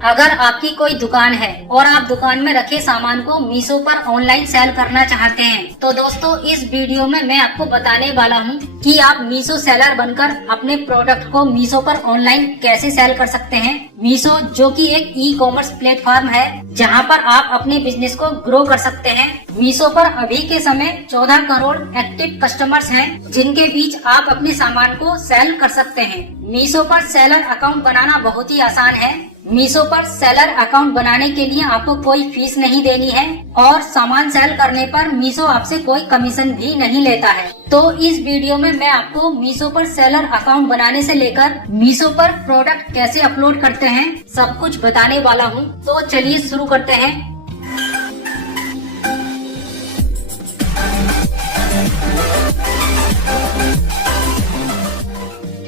अगर आपकी कोई दुकान है और आप दुकान में रखे सामान को मीशो पर ऑनलाइन सेल करना चाहते हैं तो दोस्तों इस वीडियो में मैं आपको बताने वाला हूं कि आप मीशो सेलर बनकर अपने प्रोडक्ट को मीशो पर ऑनलाइन कैसे सेल कर सकते हैं। मीशो जो कि एक ई कॉमर्स प्लेटफॉर्म है जहां पर आप अपने बिजनेस को ग्रो कर सकते हैं। मीशो पर अभी के समय 14 करोड़ एक्टिव कस्टमर्स हैं जिनके बीच आप अपने सामान को सेल कर सकते हैं। मीशो पर सेलर अकाउंट बनाना बहुत ही आसान है। मीशो पर सेलर अकाउंट बनाने के लिए आपको कोई फीस नहीं देनी है और सामान सेल करने पर मीशो आपसे कोई कमीशन भी नहीं लेता है। तो इस वीडियो में मैं आपको मीशो पर सेलर अकाउंट बनाने से लेकर मीशो पर प्रोडक्ट कैसे अपलोड करते हैं सब कुछ बताने वाला हूँ। तो चलिए शुरू करते हैं।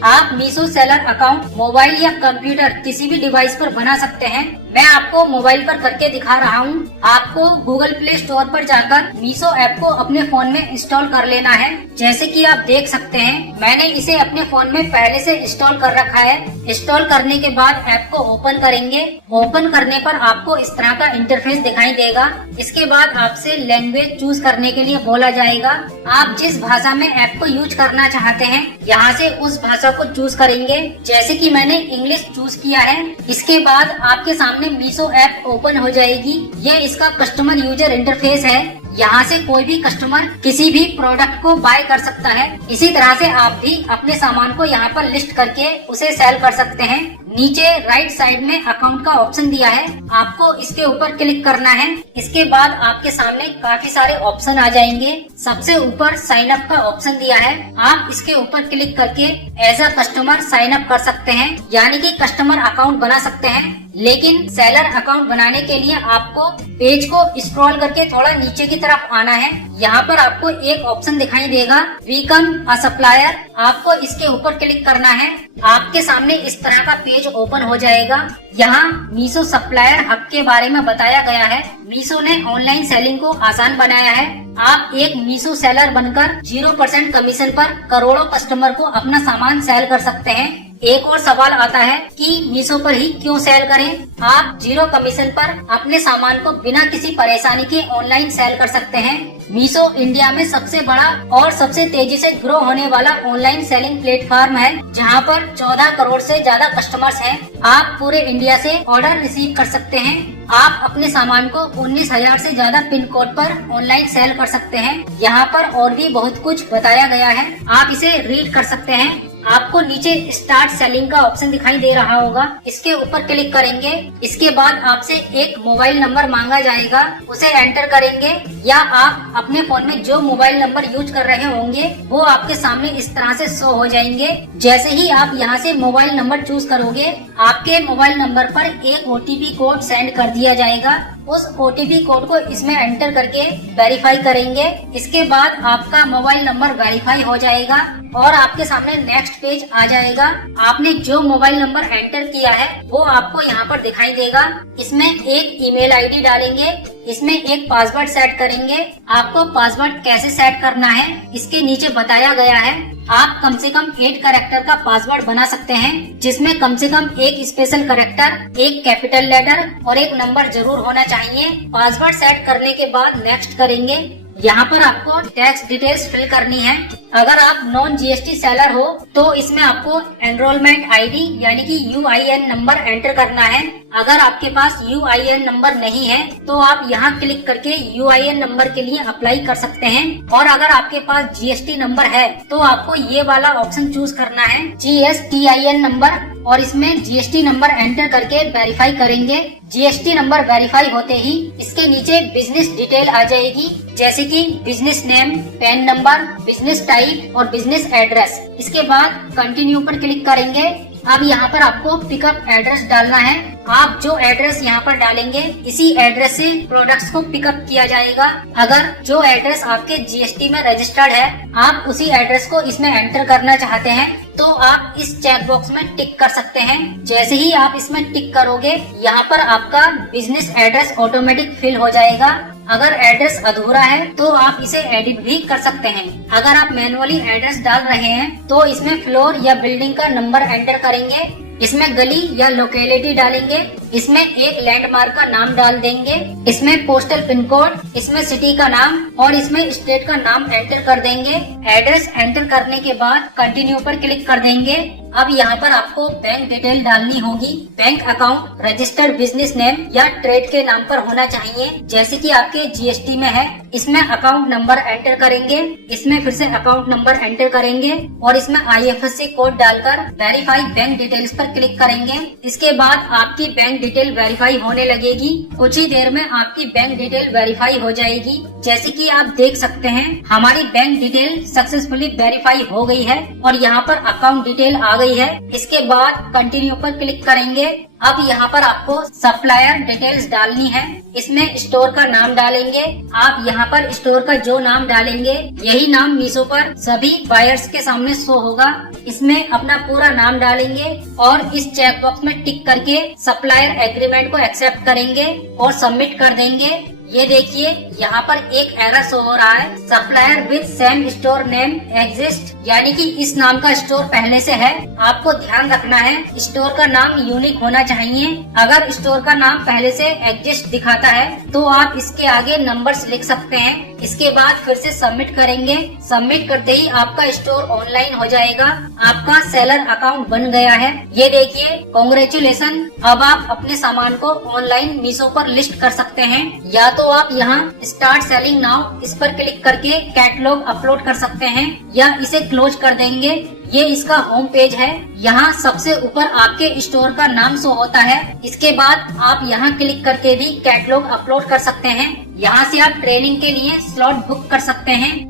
आप मीशो सेलर अकाउंट मोबाइल या कंप्यूटर किसी भी डिवाइस पर बना सकते हैं। मैं आपको मोबाइल पर करके दिखा रहा हूँ। आपको गूगल प्ले स्टोर पर जाकर मीशो ऐप को अपने फोन में इंस्टॉल कर लेना है। जैसे कि आप देख सकते हैं मैंने इसे अपने फोन में पहले से इंस्टॉल कर रखा है। इंस्टॉल करने के बाद ऐप को ओपन करेंगे। ओपन करने पर आपको इस तरह का इंटरफेस दिखाई देगा। इसके बाद आपसे लैंग्वेज चूज करने के लिए बोला जाएगा। आप जिस भाषा में ऐप को यूज करना चाहते हैं यहाँ से उस भाषा को चूज करेंगे। जैसे कि मैंने इंग्लिश चूज किया है। इसके बाद आपके सामने मीशो ऐप ओपन हो जाएगी। यह इसका कस्टमर यूजर इंटरफेस है। यहाँ से कोई भी कस्टमर किसी भी प्रोडक्ट को बाय कर सकता है। इसी तरह से आप भी अपने सामान को यहाँ पर लिस्ट करके उसे सेल कर सकते हैं। नीचे राइट साइड में अकाउंट का ऑप्शन दिया है, आपको इसके ऊपर क्लिक करना है। इसके बाद आपके सामने काफी सारे ऑप्शन आ जाएंगे। सबसे ऊपर साइन अप का ऑप्शन दिया है, आप इसके ऊपर क्लिक करके as a customer sign up कर सकते हैं, यानी कि कस्टमर अकाउंट बना सकते हैं। लेकिन सेलर अकाउंट बनाने के लिए आपको पेज को स्क्रॉल करके थोड़ा नीचे की तरफ आना है। यहाँ पर आपको एक ऑप्शन दिखाई देगा, बिकम अ सप्लायर। आपको इसके ऊपर क्लिक करना है। आपके सामने इस तरह का पेज ओपन हो जाएगा। यहाँ मीशो सप्लायर हब के बारे में बताया गया है। मीशो ने ऑनलाइन सेलिंग को आसान बनाया है। आप एक मीशो सेलर बनकर 0% कमीशन पर करोड़ों कस्टमर को अपना सामान सेल कर सकते हैं। एक और सवाल आता है कि मीशो पर ही क्यों सेल करें। आप 0 कमीशन पर अपने सामान को बिना किसी परेशानी के ऑनलाइन सेल कर सकते हैं। मीशो इंडिया में सबसे बड़ा और सबसे तेजी से ग्रो होने वाला ऑनलाइन सेलिंग प्लेटफॉर्म है जहां पर 14 करोड़ से ज्यादा कस्टमर्स हैं। आप पूरे इंडिया से ऑर्डर रिसीव कर सकते हैं। आप अपने सामान को 19,000 से ज्यादा पिन कोड पर ऑनलाइन सेल कर सकते हैं। यहाँ पर और भी बहुत कुछ बताया गया है, आप इसे रीड कर सकते हैं। आपको नीचे स्टार्ट सेलिंग का ऑप्शन दिखाई दे रहा होगा, इसके ऊपर क्लिक करेंगे। इसके बाद आपसे एक मोबाइल नंबर मांगा जाएगा, उसे एंटर करेंगे या आप अपने फोन में जो मोबाइल नंबर यूज कर रहे होंगे वो आपके सामने इस तरह से शो हो जाएंगे। जैसे ही आप यहाँ से मोबाइल नंबर चूज करोगे आपके मोबाइल नंबर पर एक OTP कोड सेंड कर दिया जाएगा। उस OTP कोड को इसमें एंटर करके वेरीफाई करेंगे। इसके बाद आपका मोबाइल नंबर वेरीफाई हो जाएगा और आपके सामने नेक्स्ट पेज आ जाएगा। आपने जो मोबाइल नंबर एंटर किया है वो आपको यहाँ पर दिखाई देगा। इसमें एक ईमेल आईडी डालेंगे, इसमें एक पासवर्ड सेट करेंगे। आपको पासवर्ड कैसे सेट करना है इसके नीचे बताया गया है। आप कम से कम 8 कैरेक्टर का पासवर्ड बना सकते हैं जिसमें कम से कम एक स्पेशल कैरेक्टर, एक कैपिटल लेटर और एक नंबर जरूर होना चाहिए। पासवर्ड सेट करने के बाद नेक्स्ट करेंगे। यहाँ पर आपको टैक्स डिटेल्स फिल करनी है। अगर आप नॉन GST सेलर हो तो इसमें आपको एनरोलमेंट ID यानी कि UIN नंबर एंटर करना है। अगर आपके पास UIN नंबर नहीं है तो आप यहाँ क्लिक करके UIN नंबर के लिए अप्लाई कर सकते हैं। और अगर आपके पास GST नंबर है तो आपको ये वाला ऑप्शन चूज करना है, GSTIN नंबर, और इसमें GST नंबर एंटर करके वेरीफाई करेंगे। GST नंबर वेरीफाई होते ही इसके नीचे बिजनेस डिटेल आ जाएगी, जैसे कि business name, pan number, business type और बिजनेस एड्रेस। इसके बाद कंटिन्यू पर क्लिक करेंगे। अब यहाँ पर आपको पिकअप एड्रेस डालना है। आप जो एड्रेस यहाँ पर डालेंगे इसी एड्रेस से प्रोडक्ट्स को पिकअप किया जाएगा। अगर जो एड्रेस आपके GST में रजिस्टर्ड है आप उसी एड्रेस को इसमें एंटर करना चाहते हैं तो आप इस चेक बॉक्स में टिक कर सकते हैं। जैसे ही आप इसमें टिक करोगे यहाँ पर आपका बिजनेस एड्रेस ऑटोमेटिक फिल हो जाएगा। अगर एड्रेस अधूरा है तो आप इसे एडिट भी कर सकते हैं। अगर आप मैनुअली एड्रेस डाल रहे हैं तो इसमें फ्लोर या बिल्डिंग का नंबर एंटर करेंगे। इसमें गली या लोकेलिटी डालेंगे। इसमें एक लैंडमार्क का नाम डाल देंगे, इसमें पोस्टल पिन कोड, इसमें सिटी का नाम और इसमें स्टेट का नाम एंटर कर देंगे। एड्रेस एंटर करने के बाद कंटिन्यू पर क्लिक कर देंगे। अब यहाँ पर आपको बैंक डिटेल डालनी होगी। Bank account registered business name या ट्रेड के नाम पर होना चाहिए, जैसे कि आपके जीएसटी में है। इसमें अकाउंट नंबर एंटर करेंगे, इसमें फिर से अकाउंट नंबर एंटर करेंगे और इसमें IFSC कोड डालकर वेरीफाई बैंक डिटेल्स पर क्लिक करेंगे। इसके बाद आपकी बैंक डिटेल वेरीफाई होने लगेगी। कुछ ही देर में आपकी बैंक डिटेल वेरीफाई हो जाएगी। जैसे कि आप देख सकते हैं हमारी बैंक डिटेल सक्सेसफुली वेरीफाई हो गई है और यहाँ पर अकाउंट डिटेल आ गई है। इसके बाद कंटिन्यू पर क्लिक करेंगे। अब यहाँ पर आपको सप्लायर डिटेल्स डालनी है। इसमें स्टोर का नाम डालेंगे। आप यहाँ पर स्टोर का जो नाम डालेंगे यही नाम मीशो पर सभी बायर्स के सामने शो होगा। इसमें अपना पूरा नाम डालेंगे और इस चेक बॉक्स में टिक करके सप्लायर एग्रीमेंट को एक्सेप्ट करेंगे और सबमिट कर देंगे। ये देखिए यहाँ पर एक एरर शो हो रहा है, supplier with same store name exist, यानी कि इस नाम का स्टोर पहले से है। आपको ध्यान रखना है स्टोर का नाम यूनिक होना चाहिए। अगर स्टोर का नाम पहले से एग्जिस्ट दिखाता है तो आप इसके आगे नंबर्स लिख सकते हैं। इसके बाद फिर से सबमिट करेंगे। सबमिट करते ही आपका स्टोर ऑनलाइन हो जाएगा। आपका सेलर अकाउंट बन गया है। ये देखिए कांग्रेचुलेशन। अब आप अपने सामान को ऑनलाइन मीशो पर लिस्ट कर सकते हैं। या तो आप यहाँ स्टार्ट सेलिंग नाउ इस पर क्लिक करके कैटलॉग अपलोड कर सकते हैं या इसे क्लोज कर देंगे। ये इसका होम पेज है। यहाँ सबसे ऊपर आपके स्टोर का नाम शो होता है। इसके बाद आप यहाँ क्लिक करके भी कैटलॉग अपलोड कर सकते हैं। यहाँ से आप ट्रेनिंग के लिए स्लॉट बुक कर सकते हैं।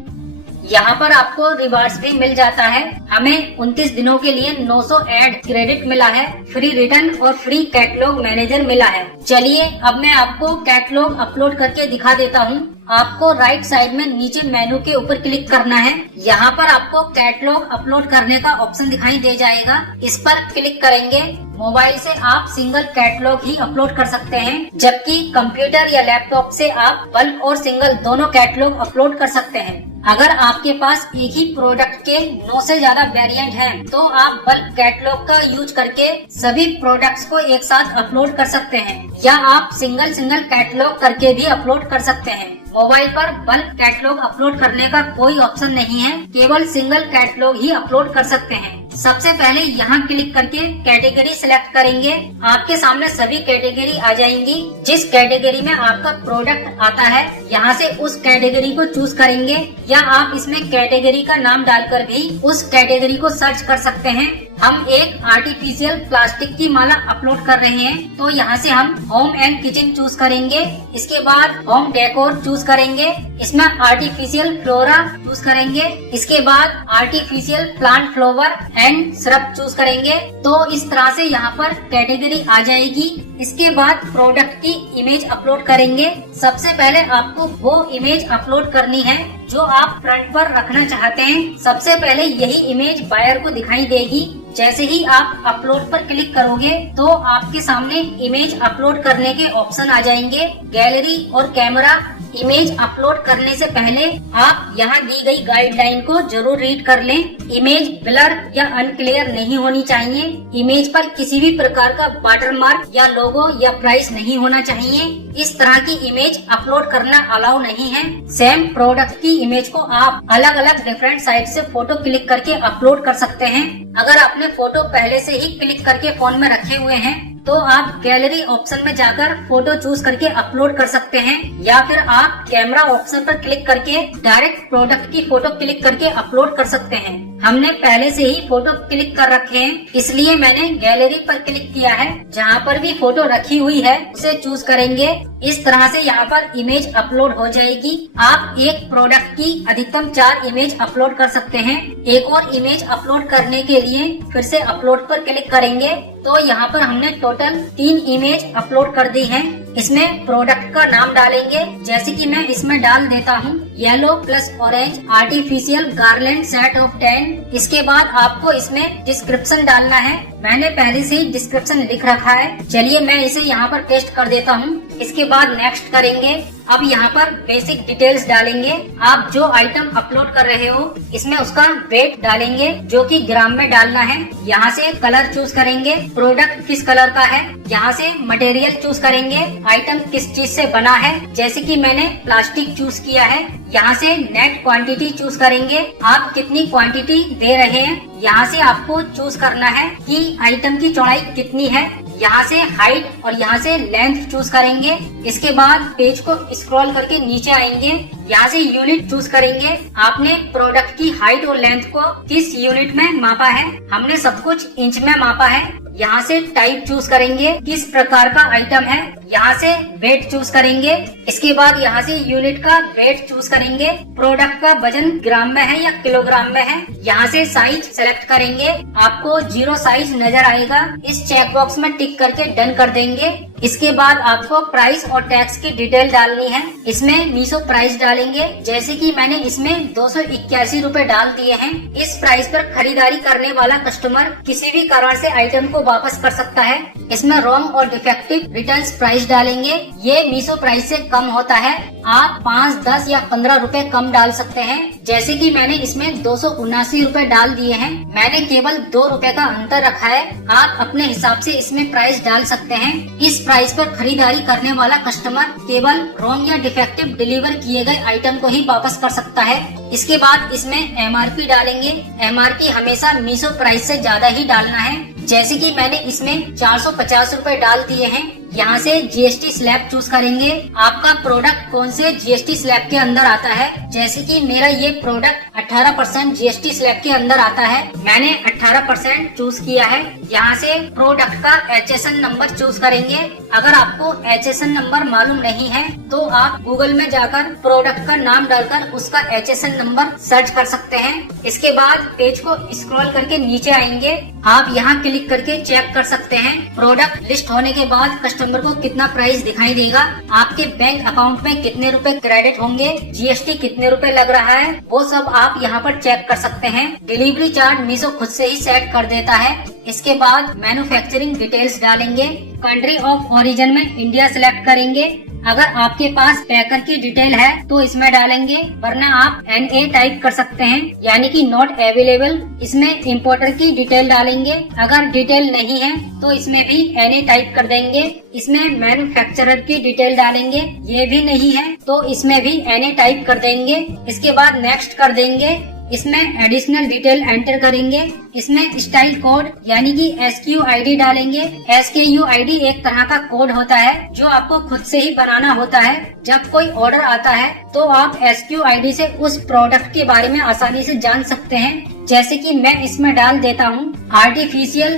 यहाँ पर आपको रिवार्ड्स भी मिल जाता है। हमें 29 दिनों के लिए 900 एड क्रेडिट मिला है, फ्री रिटर्न और फ्री कैटलॉग मैनेजर मिला है। चलिए अब मैं आपको कैटलॉग अपलोड करके दिखा देता हूँ। आपको राइट साइड में नीचे मेनू के ऊपर क्लिक करना है। यहाँ पर आपको कैटलॉग अपलोड करने का ऑप्शन दिखाई दे जाएगा। इस पर क्लिक करेंगे। मोबाइल से आप सिंगल कैटलॉग ही अपलोड कर सकते हैं, जबकि कंप्यूटर या लैपटॉप से आप बल्क और सिंगल दोनों कैटलॉग अपलोड कर सकते हैं। अगर आपके पास एक ही प्रोडक्ट के 9 से ज्यादा वेरिएंट हैं, तो आप बल्क कैटलॉग का यूज करके सभी प्रोडक्ट्स को एक साथ अपलोड कर सकते हैं, या आप सिंगल कैटलॉग करके भी अपलोड कर सकते हैं। मोबाइल पर बल्क कैटलॉग अपलोड करने का कोई ऑप्शन नहीं है, केवल सिंगल कैटलॉग ही अपलोड कर सकते हैं। सबसे पहले यहाँ क्लिक करके कैटेगरी सिलेक्ट करेंगे। आपके सामने सभी कैटेगरी आ जाएंगी। जिस कैटेगरी में आपका प्रोडक्ट आता है यहाँ से उस कैटेगरी को चूज करेंगे, या आप इसमें कैटेगरी का नाम डालकर भी उस कैटेगरी को सर्च कर सकते हैं। हम एक आर्टिफिशियल प्लास्टिक की माला अपलोड कर रहे हैं, तो यहाँ से हम होम एंड किचन चूज करेंगे। इसके बाद होम डेकोर चूज करेंगे। इसमें आर्टिफिशियल फ्लोरा चूज करेंगे। इसके बाद artificial plant flower and shrub choose करेंगे। तो इस तरह से यहाँ पर कैटेगरी आ जाएगी। इसके बाद प्रोडक्ट की इमेज अपलोड करेंगे। सबसे पहले आपको वो इमेज अपलोड करनी है जो आप फ्रंट पर रखना चाहते हैं। सबसे पहले यही इमेज बायर को दिखाई देगी। जैसे ही आप अपलोड पर क्लिक करोगे तो आपके सामने इमेज अपलोड करने के ऑप्शन आ जाएंगे। गैलरी और कैमरा। इमेज अपलोड करने से पहले आप यहाँ दी गई गाइडलाइन को जरूर रीड कर लें। इमेज ब्लर या अनक्लियर नहीं होनी चाहिए। इमेज पर किसी भी प्रकार का वाटरमार्क या लोगो या प्राइस नहीं होना चाहिए। इस तरह की इमेज अपलोड करना अलाउ नहीं है। सेम प्रोडक्ट की इमेज को आप अलग अलग डिफरेंट साइट से फोटो क्लिक करके अपलोड कर सकते हैं। अगर आपने फोटो पहले से ही क्लिक करके फोन में रखे हुए हैं तो आप गैलरी ऑप्शन में जाकर फोटो चूज करके अपलोड कर सकते हैं, या फिर आप कैमरा ऑप्शन पर क्लिक करके डायरेक्ट प्रोडक्ट की फोटो क्लिक करके अपलोड कर सकते हैं। हमने पहले से ही फोटो क्लिक कर रखे हैं, इसलिए मैंने गैलरी पर क्लिक किया है। जहाँ पर भी फोटो रखी हुई है उसे चूज करेंगे। इस तरह से यहाँ पर इमेज अपलोड हो जाएगी। आप एक प्रोडक्ट की अधिकतम 4 इमेज अपलोड कर सकते हैं। एक और इमेज अपलोड करने के लिए फिर से अपलोड पर क्लिक करेंगे तो यहाँ पर हमने टोटल 3 इमेज अपलोड कर दी हैं। इसमें प्रोडक्ट का नाम डालेंगे, जैसे कि मैं इसमें डाल देता हूँ। Yellow plus orange artificial garland set of 10। इसके बाद आपको इसमें डिस्क्रिप्शन डालना है। मैंने पहले से ही डिस्क्रिप्शन लिख रखा है। चलिए मैं इसे यहाँ पर पेस्ट कर देता हूँ। इसके बाद नेक्स्ट करेंगे। अब यहाँ पर बेसिक डिटेल्स डालेंगे। आप जो आइटम अपलोड कर रहे हो इसमें उसका वेट डालेंगे जो कि ग्राम में डालना है। यहाँ से कलर चूज करेंगे, प्रोडक्ट किस कलर का है। यहाँ से मटेरियल चूज करेंगे, आइटम किस चीज से बना है, जैसे कि मैंने प्लास्टिक चूज किया है। यहाँ से नेट क्वांटिटी चूज करेंगे, आप कितनी क्वांटिटी दे रहे हैं। यहाँ से आपको चूज करना है कि आइटम की चौड़ाई कितनी है। यहाँ से हाइट और यहाँ से लेंथ चूज करेंगे। इसके बाद पेज को स्क्रॉल करके नीचे आएंगे, यहाँ से यूनिट चूज करेंगे। आपने प्रोडक्ट की हाइट और लेंथ को किस यूनिट में मापा है, हमने सब कुछ इंच में मापा है। यहाँ से टाइप चूज करेंगे, किस प्रकार का आइटम है। यहाँ से वेट चूज करेंगे। इसके बाद यहाँ से यूनिट का वेट चूज करेंगे। प्रोडक्ट का वजन ग्राम में है या किलोग्राम में है। यहाँ से साइज सेलेक्ट करेंगे, आपको 0 साइज नजर आएगा। इस चेक बॉक्स में टिक करके डन कर देंगे। इसके बाद आपको प्राइस और टैक्स की डिटेल डालनी है। इसमें मीशो प्राइस डालेंगे, जैसे कि मैंने इसमें 281 रूपए डाल दिए हैं। इस प्राइस पर खरीदारी करने वाला कस्टमर किसी भी कारण से आइटम को वापस कर सकता है। इसमें रॉन्ग और डिफेक्टिव रिटर्न्स प्राइस डालेंगे। ये मीशो प्राइस से कम होता है। आप 5, 10 या 15 रूपए कम डाल सकते हैं, जैसे कि मैंने इसमें 279 रूपए डाल दिए हैं। मैंने केवल 2 रूपए का अंतर रखा है। आप अपने हिसाब से इसमें प्राइस डाल सकते हैं। इस प्राइस पर खरीदारी करने वाला कस्टमर केवल रॉन्ग या डिफेक्टिव डिलीवर किए गए आइटम को ही वापस कर सकता है। इसके बाद इसमें MRP डालेंगे। MRP हमेशा मीशो प्राइस से ज्यादा ही डालना है, जैसे कि मैंने इसमें 450 रूपए डाल दिए हैं। यहाँ से GST स्लैब चूज करेंगे। आपका प्रोडक्ट कौन से GST स्लैब के अंदर आता है, जैसे कि मेरा ये प्रोडक्ट 18% GST स्लैब के अंदर आता है। मैंने 18% चूज किया है। यहाँ से प्रोडक्ट का HSN नंबर चूज करेंगे। अगर आपको HSN नंबर मालूम नहीं है तो आप गूगल में जाकर प्रोडक्ट का नाम डालकर उसका HSN नंबर सर्च कर सकते हैं। इसके बाद पेज को स्क्रॉल करके नीचे आएंगे। आप यहाँ क्लिक करके चेक कर सकते हैं प्रोडक्ट लिस्ट होने के बाद कस्टमर को कितना प्राइस दिखाई देगा, आपके बैंक अकाउंट में कितने रुपए क्रेडिट होंगे, GST कितने रुपए लग रहा है, वो सब आप यहाँ पर चेक कर सकते हैं। डिलीवरी चार्ज मीशो खुद से ही सेट कर देता है। इसके बाद मैन्युफैक्चरिंग डिटेल्स डालेंगे। कंट्री ऑफ ओरिजिन में इंडिया सिलेक्ट करेंगे। अगर आपके पास पैकर की डिटेल है तो इसमें डालेंगे, वरना आप NA टाइप कर सकते हैं, यानी कि नॉट अवेलेबल। इसमें इंपोर्टर की डिटेल डालेंगे। अगर डिटेल नहीं है तो इसमें भी NA टाइप कर देंगे। इसमें मैन्युफैक्चरर की डिटेल डालेंगे, ये भी नहीं है तो इसमें भी NA टाइप कर देंगे। इसके बाद नेक्स्ट कर देंगे। इसमें एडिशनल डिटेल एंटर करेंगे। इसमें स्टाइल कोड यानी कि SKU ID डालेंगे। SKU ID एक तरह का कोड होता है जो आपको खुद से ही बनाना होता है। जब कोई ऑर्डर आता है तो आप SKU ID से उस प्रोडक्ट के बारे में आसानी से जान सकते हैं, जैसे कि मैं इसमें डाल देता हूँ आर्टिफिशियल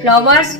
फ्लावर्स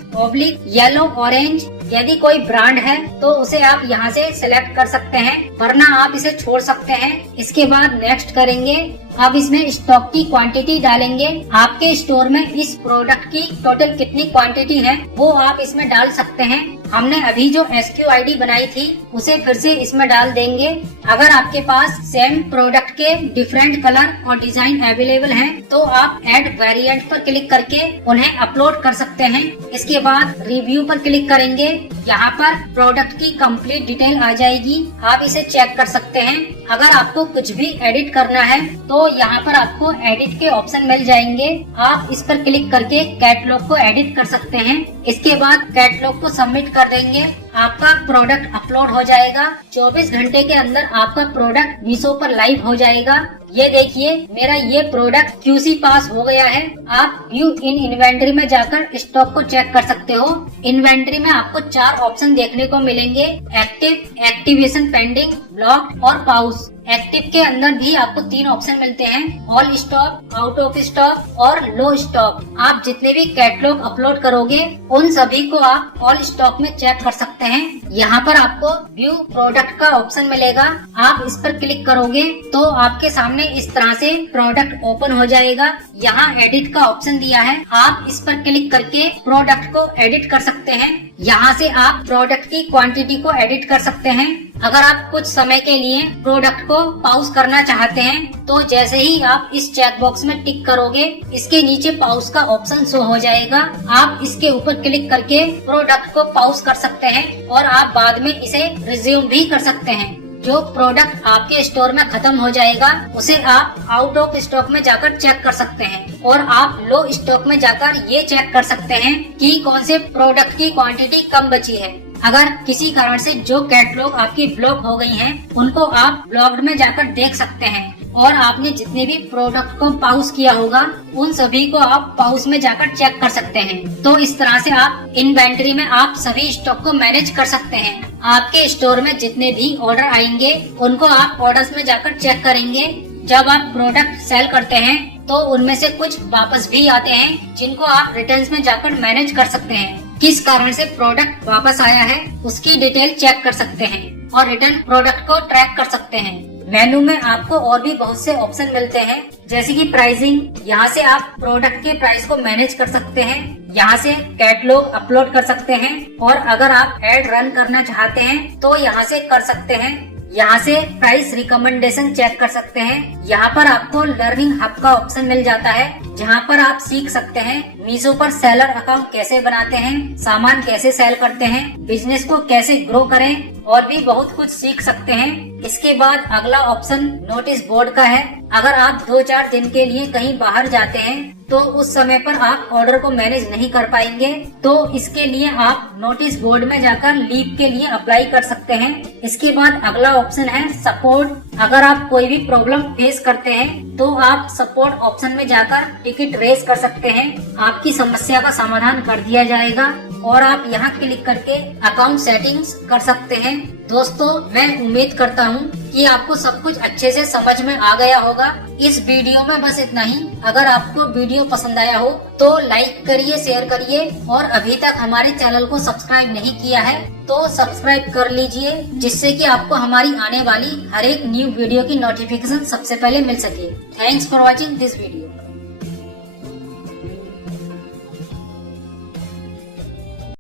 येलो ऑरेंज। यदि कोई ब्रांड है तो उसे आप यहाँ से सिलेक्ट कर सकते हैं, वरना आप इसे छोड़ सकते हैं। इसके बाद नेक्स्ट करेंगे। अब इसमें स्टॉक की क्वांटिटी डालेंगे। आपके स्टोर में इस प्रोडक्ट की टोटल कितनी क्वांटिटी है वो आप इसमें डाल सकते हैं। हमने अभी जो SKU ID बनाई थी उसे फिर से इसमें डाल देंगे। अगर आपके पास सेम प्रोडक्ट के डिफरेंट कलर और डिजाइन अवेलेबल हैं तो आप ऐड वेरिएंट पर क्लिक करके उन्हें अपलोड कर सकते हैं। इसके बाद रिव्यू पर क्लिक करेंगे। यहाँ पर प्रोडक्ट की कंप्लीट डिटेल आ जाएगी, आप इसे चेक कर सकते हैं। अगर आपको कुछ भी एडिट करना है तो यहाँ पर आपको एडिट के ऑप्शन मिल जाएंगे। आप इस पर क्लिक करके कैटलॉग को एडिट कर सकते हैं। इसके बाद कैटलॉग को सबमिट कर देंगे। आपका प्रोडक्ट अपलोड हो जाएगा। 24 घंटे के अंदर आपका प्रोडक्ट मीशो पर लाइव हो जाएगा। ये देखिए मेरा ये प्रोडक्ट QC पास हो गया है। आप व्यू इन इन्वेंटरी में जाकर स्टॉक को चेक कर सकते हो। इन्वेंटरी में आपको 4 ऑप्शन देखने को मिलेंगे, एक्टिव, एक्टिवेशन पेंडिंग, ब्लॉक्ड और पाउस। एक्टिव के अंदर भी आपको 3 ऑप्शन मिलते हैं, all stock, out of stock और लो स्टॉक। आप जितने भी कैटलॉग अपलोड करोगे उन सभी को आप ऑल स्टॉक में चेक कर सकते हैं। यहाँ पर आपको व्यू प्रोडक्ट का ऑप्शन मिलेगा। आप इस पर क्लिक करोगे तो आपके सामने इस तरह से प्रोडक्ट ओपन हो जाएगा। यहाँ एडिट का ऑप्शन दिया है, आप इस पर क्लिक करके प्रोडक्ट को एडिट कर सकते हैं। यहाँ से आप प्रोडक्ट की क्वांटिटी को एडिट कर सकते हैं। अगर आप कुछ समय के लिए प्रोडक्ट को पॉज करना चाहते हैं तो जैसे ही आप इस चेक बॉक्स में टिक करोगे, इसके नीचे पॉज का ऑप्शन शो हो जाएगा। आप इसके ऊपर क्लिक करके प्रोडक्ट को पॉज कर सकते हैं और आप बाद में इसे रिज्यूम भी कर सकते हैं। जो प्रोडक्ट आपके स्टोर में खत्म हो जाएगा उसे आप आउट ऑफ स्टॉक में जाकर चेक कर सकते हैं और आप लो स्टॉक में जाकर ये चेक कर सकते हैं कि कौन से प्रोडक्ट की क्वांटिटी कम बची है। अगर किसी कारण से जो कैटलॉग आपकी ब्लॉक हो गई हैं, उनको आप ब्लॉक्ड में जाकर देख सकते हैं और आपने जितने भी प्रोडक्ट को पॉज किया होगा उन सभी को आप पॉज में जाकर चेक कर सकते हैं। तो इस तरह से आप इन्वेंटरी में आप सभी स्टॉक को मैनेज कर सकते हैं। आपके स्टोर में जितने भी ऑर्डर आएंगे उनको आप ऑर्डर्स में जाकर चेक करेंगे। जब आप प्रोडक्ट सेल करते हैं तो उनमें से कुछ वापस भी आते हैं जिनको आप रिटर्न्स में जाकर मैनेज कर सकते हैं। किस कारण से प्रोडक्ट वापस आया है उसकी डिटेल चेक कर सकते हैं और रिटर्न प्रोडक्ट को ट्रैक कर सकते हैं। मेनू में आपको और भी बहुत से ऑप्शन मिलते हैं, जैसे कि प्राइसिंग। यहाँ से आप प्रोडक्ट के प्राइस को मैनेज कर सकते हैं। यहाँ से कैटलॉग अपलोड कर सकते हैं और अगर आप एड रन करना चाहते हैं तो यहाँ से कर सकते हैं। यहाँ से प्राइस रिकमेंडेशन चेक कर सकते हैं। यहाँ पर आपको लर्निंग हब का ऑप्शन मिल जाता है, जहाँ पर आप सीख सकते हैं मीशो पर सेलर अकाउंट कैसे बनाते हैं, सामान कैसे सेल करते हैं, बिजनेस को कैसे ग्रो करें और भी बहुत कुछ सीख सकते हैं। इसके बाद अगला ऑप्शन नोटिस बोर्ड का है। अगर आप 2-4 दिन के लिए कहीं बाहर जाते हैं तो उस समय पर आप ऑर्डर को मैनेज नहीं कर पाएंगे, तो इसके लिए आप नोटिस बोर्ड में जाकर लीव के लिए अप्लाई कर सकते हैं। इसके बाद अगला ऑप्शन है सपोर्ट। अगर आप कोई भी प्रॉब्लम फेस करते हैं तो आप सपोर्ट ऑप्शन में जाकर टिकट रेज कर सकते हैं। आपकी समस्या का समाधान कर दिया जाएगा और आप यहाँ क्लिक करके अकाउंट सेटिंग्स कर सकते हैं। दोस्तों, मैं उम्मीद करता हूँ कि आपको सब कुछ अच्छे से समझ में आ गया होगा। इस वीडियो में बस इतना ही। अगर आपको वीडियो पसंद आया हो तो लाइक करिए, शेयर करिए और अभी तक हमारे चैनल को सब्सक्राइब नहीं किया है तो सब्सक्राइब कर लीजिए, जिससे कि आपको हमारी आने वाली हर एक न्यू वीडियो की नोटिफिकेशन सबसे पहले मिल सके। Thanks for watching this video.